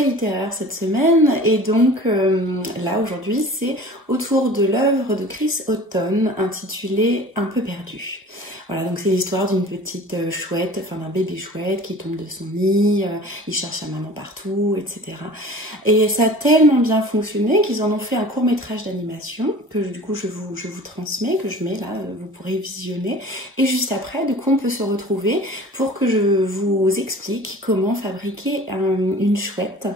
très littéraire cette semaine et donc là aujourd'hui c'est autour de l'œuvre de Chris Houghton intitulée Un peu perdu. Voilà, donc c'est l'histoire d'une petite chouette, enfin d'un bébé chouette qui tombe de son nid, il cherche sa maman partout, etc. Et ça a tellement bien fonctionné qu'ils en ont fait un court-métrage d'animation que du coup je vous transmets, que je mets là, vous pourrez visionner. Et juste après, du coup on peut se retrouver pour que je vous explique comment fabriquer une chouette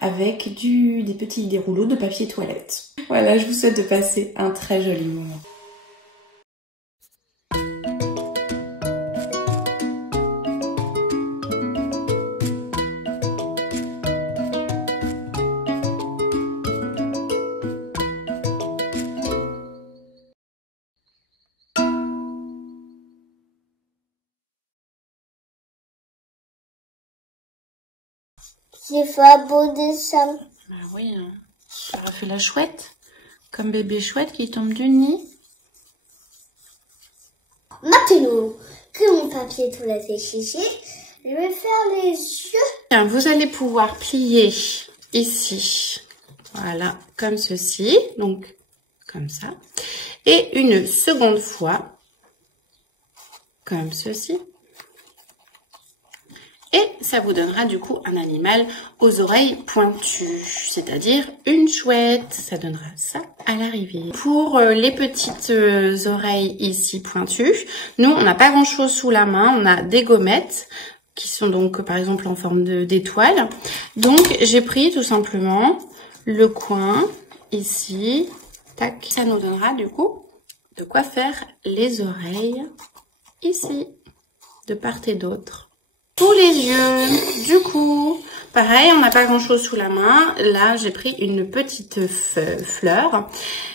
avec des rouleaux de papier toilette. Voilà, je vous souhaite de passer un très joli moment. J'ai fait un beau dessin. Bah oui, hein. Tu auras fait la chouette, comme bébé chouette qui tombe du nid. Maintenant que mon papier toilette est séché, je vais faire les yeux. Bien, vous allez pouvoir plier ici, voilà, comme ceci, donc comme ça. Et une seconde fois, comme ceci. Et ça vous donnera du coup un animal aux oreilles pointues, c'est-à-dire une chouette. Ça donnera ça à l'arrivée. Pour les petites oreilles ici pointues, nous on n'a pas grand-chose sous la main. On a des gommettes qui sont donc par exemple en forme d'étoile. Donc j'ai pris tout simplement le coin ici. Tac. Ça nous donnera du coup de quoi faire les oreilles ici, de part et d'autre. Tous les yeux, du coup, pareil, on n'a pas grand chose sous la main. Là, j'ai pris une petite fleur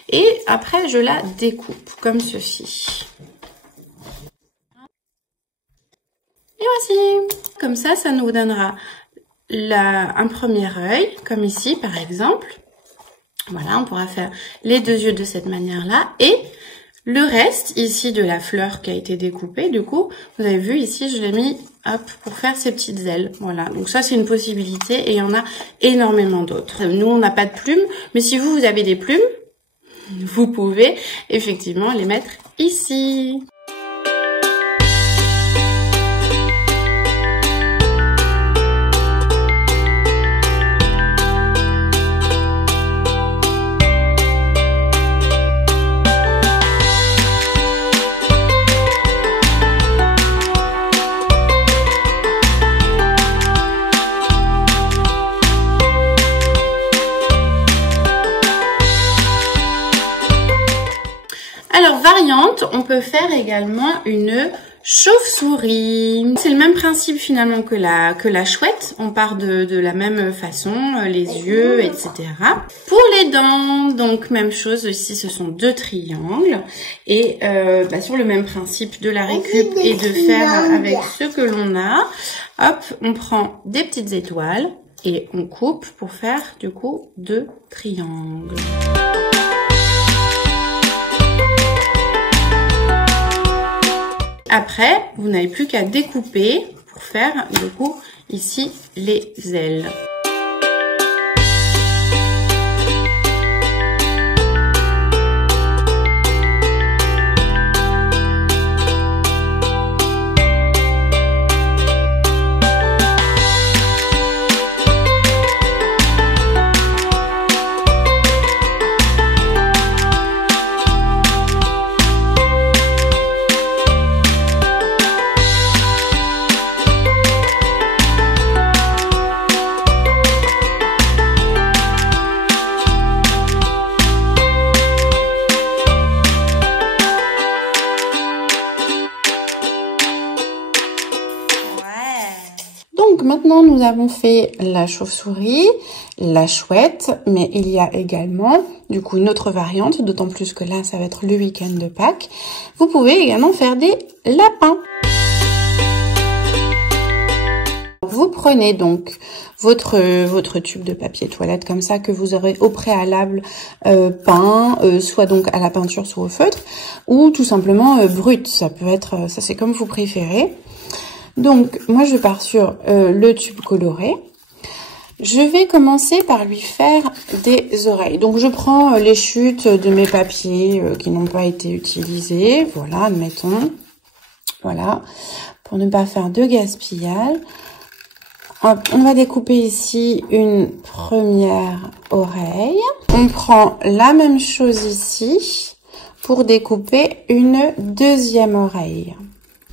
et après, je la découpe comme ceci. Et voici. Comme ça nous donnera un premier œil, comme ici, par exemple. Voilà, on pourra faire les deux yeux de cette manière-là et le reste ici de la fleur qui a été découpée, du coup, vous avez vu ici, je l'ai mis hop pour faire ces petites ailes. Voilà, donc ça c'est une possibilité et il y en a énormément d'autres. Nous on n'a pas de plumes, mais si vous avez des plumes, vous pouvez effectivement les mettre ici. Alors, variante, on peut faire également une chauve-souris. C'est le même principe finalement que la chouette. On part de la même façon, les yeux, etc. Pour les dents, donc même chose ici, ce sont deux triangles. Et sur le même principe de la récup et de faire avec ce que l'on a, hop, on prend des petites étoiles et on coupe pour faire du coup deux triangles. Après, vous n'avez plus qu'à découper pour faire, du coup, ici, les ailes. Donc maintenant nous avons fait la chauve-souris, la chouette, mais il y a également du coup une autre variante, d'autant plus que là ça va être le week-end de Pâques. Vous pouvez également faire des lapins. Vous prenez donc votre tube de papier toilette comme ça que vous aurez au préalable peint, soit donc à la peinture, soit au feutre, ou tout simplement brut. Ça peut être, ça c'est comme vous préférez. Donc moi je pars sur le tube coloré. Je vais commencer par lui faire des oreilles. Donc je prends les chutes de mes papiers qui n'ont pas été utilisés. Voilà, admettons. Voilà, pour ne pas faire de gaspillage. Hop, on va découper ici une première oreille. On prend la même chose ici pour découper une deuxième oreille.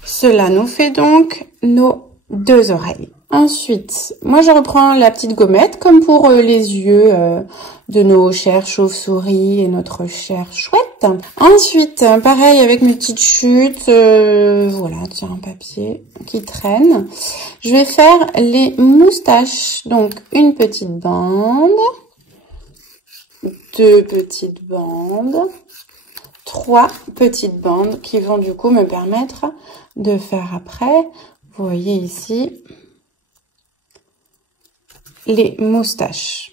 Cela nous fait donc nos 2 oreilles. Ensuite, moi je reprends la petite gommette comme pour les yeux de nos chères chauves-souris et notre chère chouette. Ensuite, pareil avec mes petites chutes, voilà, tiens, un papier qui traîne. Je vais faire les moustaches, donc une petite bande, 2 petites bandes, 3 petites bandes qui vont du coup me permettre de faire après, vous voyez ici, les moustaches.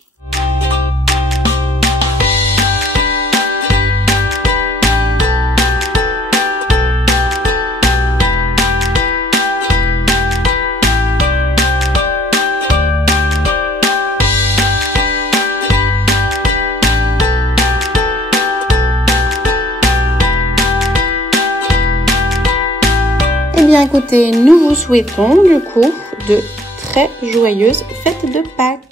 Eh bien écoutez, nous vous souhaitons du coup de très joyeuses fêtes de Pâques.